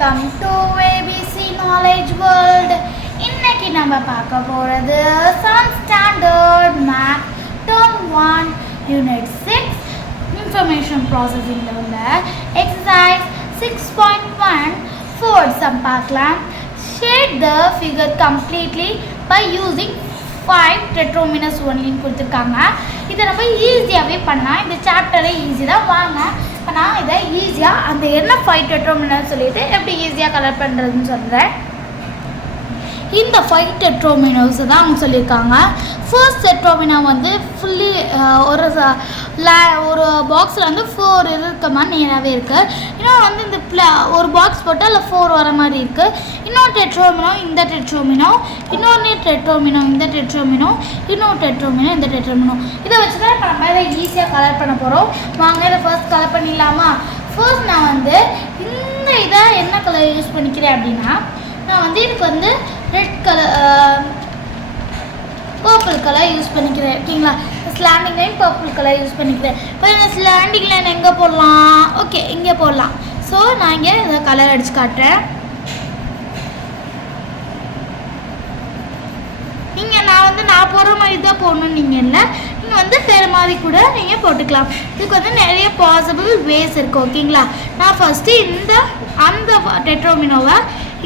welcome to ABC Knowledge World. இன்னைக்கு நம்ம பார்க்க போறது Some Standard Math Term 1 Unit 6 Information Processing ல உள்ள Exercise 6.1 Fourth sum பார்க்கலாம். Shade the figure completely by using 5 tetrominus only கொடுத்திருக்காங்க. இதை நம்ம ஈஸியாகவே பண்ணலாம். இந்த சாப்டரை ஈஸி தான். வாங்க இப்போ நான் இதை ஈஸியாக அந்த என்ன 5 டெட்ரோமினஸ் சொல்லிட்டு எப்படி ஈஸியாக கலர் பண்ணுறதுன்னு சொல்கிறேன். இந்த 5 டெட்ரோமினஸ் தான் அவங்க சொல்லியிருக்காங்க. ஃபர்ஸ்ட் டெட்ரோமினா வந்து ஃபுல்லி ஒரு பாக்ஸில் வந்து 4 இருக்க மாதிரி நேராகவே இருக்குது. இன்னும் வந்து இந்த ஒரு பாக்ஸ் போட்டு அதில் 4 வர மாதிரி இருக்குது. இன்னொரு டெட்ரோமினோ இந்த டெட்ரோமினோ, இன்னொன்று டெட்ரோமினோ இந்த டெட்ரோமினோ, இன்னொரு டெட்ரோமினோ இந்த டெட்ரோமினோ. இதை வச்சு தான் இப்போ நம்ம இதை ஈஸியாக கலர் பண்ண போகிறோம். வாங்க இதை ஃபர்ஸ்ட் கலர் பண்ணிடலாமா? ஃபர்ஸ்ட் நான் வந்து இந்த இதை என்ன கலர் யூஸ் பண்ணிக்கிறேன் அப்படின்னா, நான் வந்து இதுக்கு வந்து red colour purple colour use பண்ணிக்கிறேன். ஓகேங்களா? Slanting line purple colour use பண்ணிக்கிறேன். இப்போ இந்த ஸ்லாண்டிங் லைன் எங்கே போடலாம்? ஓகே, இங்கே போடலாம். ஸோ நான் இங்கே இதை கலர் அடித்து காட்டுறேன். நீங்கள் நான் போடுற மாதிரி தான் போடணும் நீங்கள் இல்லை, நீங்கள் வந்து வேறு மாதிரி கூட நீங்கள் போட்டுக்கலாம். இதுக்கு வந்து நிறைய பாசிபிள் வேஸ் இருக்குது. ஓகேங்களா? நான் ஃபஸ்ட்டு அந்த டெட்ரோமினோவை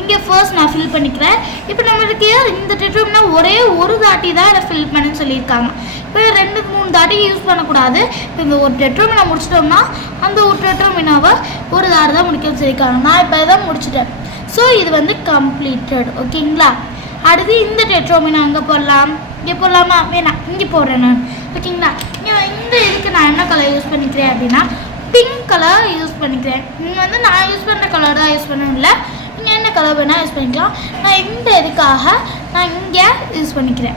இங்கே ஃபர்ஸ்ட் நான் ஃபில் பண்ணிக்கிறேன். இப்போ நம்மளுக்கு இந்த டெட்ரோமினோ ஒரே ஒரு தாட்டி தான் அதை ஃபில் பண்ணுன்னு சொல்லியிருக்காங்க. இப்போ 2-3 தாட்டி யூஸ் பண்ணக்கூடாது. இப்போ இந்த ஒரு டெட்ரோமினோ முடிச்சிட்டோம்னா அந்த ஒரு டெட்ரோமினோவை ஒரு தாரி தான் முடிக்கணும்னு சொல்லியிருக்காங்க. நான் இப்போ தான் முடிச்சிட்டேன். ஸோ இது வந்து கம்ப்ளீட்டட். ஓகேங்களா? அடுத்து இந்த டெட்ரோமினோ அங்கே போடலாம். இங்கே போடலாமா? வேணாம், இங்கே போடுறேன் நான். ஓகேங்களா? இந்த இதுக்கு நான் என்ன கலர் யூஸ் பண்ணிக்கிறேன் அப்படின்னா பிங்க் கலர் யூஸ் பண்ணிக்கிறேன். நீங்கள் வந்து நான் யூஸ் பண்ணுற கலர் தான் யூஸ் பண்ணணும் இல்லை, நீங்கள் என்ன கலர் வேணால் யூஸ் பண்ணிக்கலாம். நான் இந்த இதுக்காக நான் இங்கே யூஸ் பண்ணிக்கிறேன்.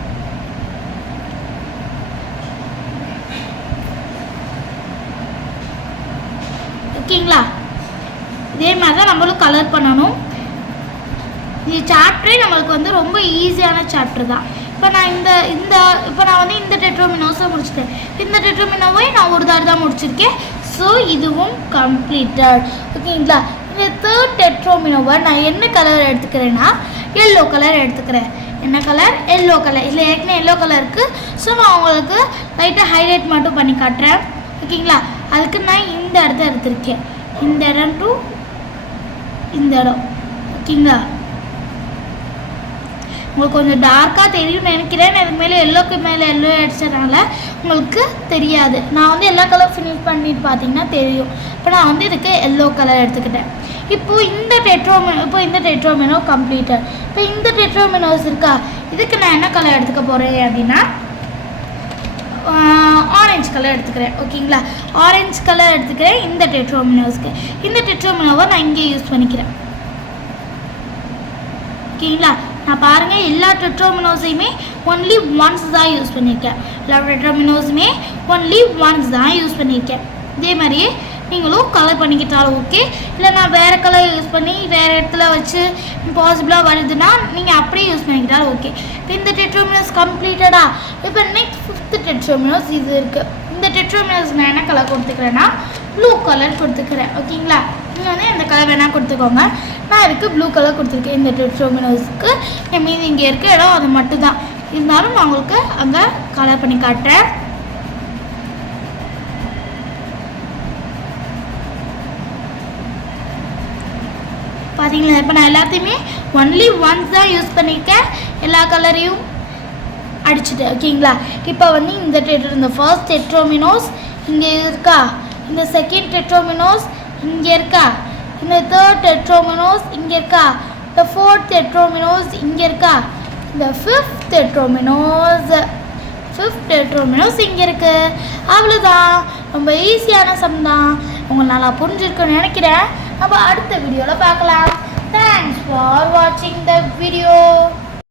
ஓகேங்களா? இதே மாதிரி தான் நம்மளும் கலர் பண்ணணும். இந்த சாப்டரே நம்மளுக்கு வந்து ரொம்ப ஈஸியான சாப்டர் தான். இப்போ நான் இப்போ நான் வந்து இந்த டெட்ரோமினோஸை முடிச்சிட்டேன். இந்த டெட்ரோமினோவை நான் ஒரு தாரி தான் முடிச்சிருக்கேன். ஸோ இதுவும் கம்ப்ளீட்டட். ஓகேங்களா? இந்த தேர்ட் டெட்ரோமினோவை நான் என்ன கலர் எடுத்துக்கிறேன்னா எல்லோ கலர் எடுத்துக்கிறேன். என்ன கலர்? Yellow colour. இல்லை ஏற்கனவே எல்லோ கலர் இருக்குது. ஸோ நான் உங்களுக்கு லைட்டாக ஹைலைட் மட்டும் பண்ணி காட்டுறேன். ஓகேங்களா? அதுக்கு நான் இந்த இடத்த எடுத்திருக்கேன். இந்த இடம் டு இந்த இடம். ஓகேங்களா? உங்களுக்கு கொஞ்சம் டார்க்காக தெரியும்னு நினைக்கிறேன். அதுக்கு மேலே எல்லோக்கு மேலே எல்லோ அடிச்சதுனால உங்களுக்கு தெரியாது. நான் வந்து எல்லா கலர் ஃபினிஷ் பண்ணிட்டு பார்த்தீங்கன்னா தெரியும். இப்போ நான் வந்து இதுக்கு எல்லோ கலர் எடுத்துக்கிட்டேன். இப்போது இந்த டெட்ரோமினோ கம்ப்ளீட்டட். இப்போ இந்த டெட்ரோமினோஸ் இருக்கா, இதுக்கு நான் என்ன கலர் எடுத்துக்க போகிறேன் அப்படின்னா ஆரஞ்சு கலர் எடுத்துக்கிறேன். ஓகேங்களா? ஆரஞ்சு கலர் எடுத்துக்கிறேன் இந்த டெட்ரோமினோஸ்க்கு. இந்த டெட்ரோமினோவை நான் இங்கே யூஸ் பண்ணிக்கிறேன். ஓகேங்களா? நான் பாருங்கள், எல்லா டெட்ரோமினோஸையுமே ஒன்லி ஒன்ஸ் தான் யூஸ் பண்ணியிருக்கேன். எல்லா டெட்ரோமினோஸுமே ஒன்லி ஒன்ஸ் தான் யூஸ் பண்ணியிருக்கேன். இதே மாதிரியே நீங்களும் கலர் பண்ணிக்கிட்டாலும் ஓகே, இல்லை நான் வேறு கலர் யூஸ் பண்ணி வேறு இடத்துல வச்சு பாசிபிளாக வருதுன்னா நீங்கள் அப்படியே யூஸ் பண்ணிக்கிட்டாலும் ஓகே. இப்போ இந்த டெட்ரோமினோஸ் கம்ப்ளீட்டடா. இப்போ நெக்ஸ்ட் 5th டெட்ரோமினோஸ் இது இருக்குது. இந்த டெட்ரோமினோஸ் நான் என்ன கலர் கொடுத்துக்கிறேன்னா ப்ளூ கலர் கொடுத்துக்கிறேன். ஓகேங்களா? நீங்கள் வந்து எந்த கலர் வேணால் கொடுத்துக்கோங்க. நான் இதுக்கு ப்ளூ கலர் கொடுத்துருக்கேன். இந்த டெட்ரோமினோஸ்க்கு மீதி இங்கே இருக்க இடம் அது மட்டும் தான் இருந்தாலும் நான் உங்களுக்கு அங்கே கலர் பண்ணி காட்டுறேன். பார்த்தீங்களா? இப்போ நான் எல்லாத்தையுமே ஒன்லி ஒன்ஸ் தான் யூஸ் பண்ணியிருக்கேன். எல்லா கலரையும் அடிச்சுட்டேன். ஓகேங்களா? இப்போ வந்து இந்த ஃபர்ஸ்ட் டெட்ரோமினோஸ் இங்கே இருக்கா, இந்த செகண்ட் டெட்ரோமினோஸ் இங்கே இருக்கா, இந்த தேர்ட் டெட்ரோமினோஸ் இங்கே இருக்கா, இந்த ஃபோர்த் டெட்ரோமினோஸ் இங்கே இருக்கா, இந்த ஃபிஃப்த் டெட்ரோமினோஸ் இங்கே இருக்குது. அவ்வளோதான். ரொம்ப ஈஸியான சம் தான். உங்களுக்கு நல்லா புரிஞ்சிருக்குன்னு நினைக்கிறேன். நம்ம அடுத்த வீடியோவில் பார்க்கலாம். தேங்க்ஸ் ஃபார் வாட்சிங் த வீடியோ.